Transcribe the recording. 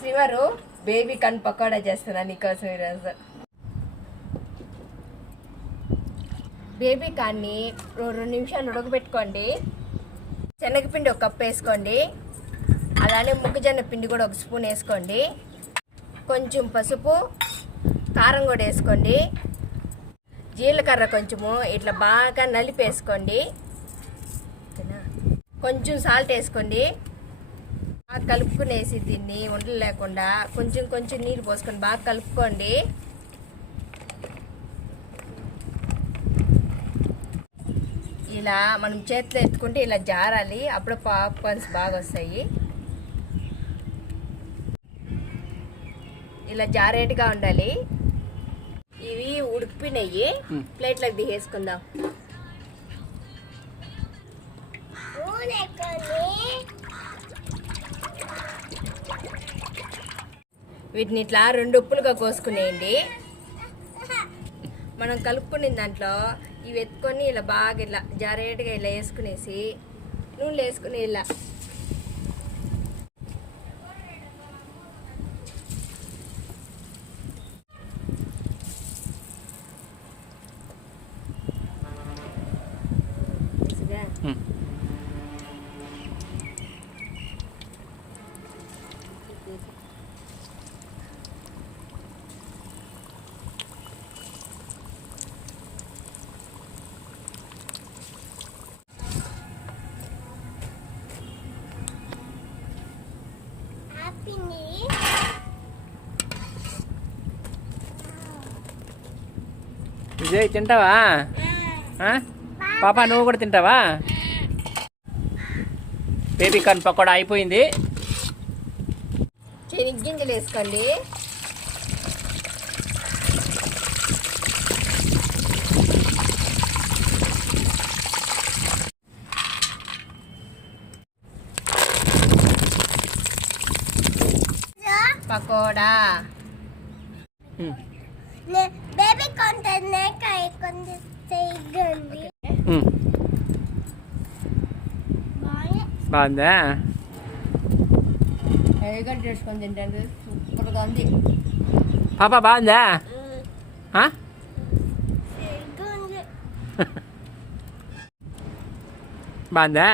శ్రీవారు baby corn pakoda చేస్తున్నా నీకోసం ఈరోజు. బేబీ కార్న్ని 2 నిమిషాలు ఉడకబెట్టుకోండి. శనగపిండి 1 కప్పు వేసుకోండి. అలానే మొక్కజొన్న పిండి కూడా 1 స్పూన్ వేసుకోండి. కొంచెం పసుపు, కారం కూడా వేసుకోండి. జీలకర్ర కొంచెము ఇట్లా బాగా నలిపేసుకోండి. కొంచెం సాల్ట్ వేసుకోండి. బాగా కలుపుకునేసి దీన్ని ఉండలు లేకుండా కొంచెం నీళ్ళు పోసుకొని బాగా కలుపుకోండి. ఇలా మనం చేతిలో ఎత్తుకుంటే ఇలా జారాలి, అప్పుడు పాప్కార్న్స్ బాగా వస్తాయి. ఇలా జారేట్టుగా ఉండాలి. ఇవి ఉడికిపోయినాయి, ప్లేట్లోకి దిగేసుకుందాం. వీటిని ఇట్లా 2 ఉప్పులుగా కోసుకునేయండి. మనం కలుపుకునే దాంట్లో ఇవి ఎత్తుకొని ఇలా బాగా ఇలా జారేట్టుగా ఇలా వేసుకునేసి నూనెలో వేసుకుని ఇలా విజయ్ తింటావా? పాపా నువ్వు కూడా తింటావా? బేబీ కార్న్ పకోడా అయిపోయింది. శనగగింజలు వేసుకోండి. పకోడా బేబీ కార్న్ బాగుందా? చేసుకొని తింటాను, సూపర్గా ఉంది. పాపా బాగుందా? బాగుందా?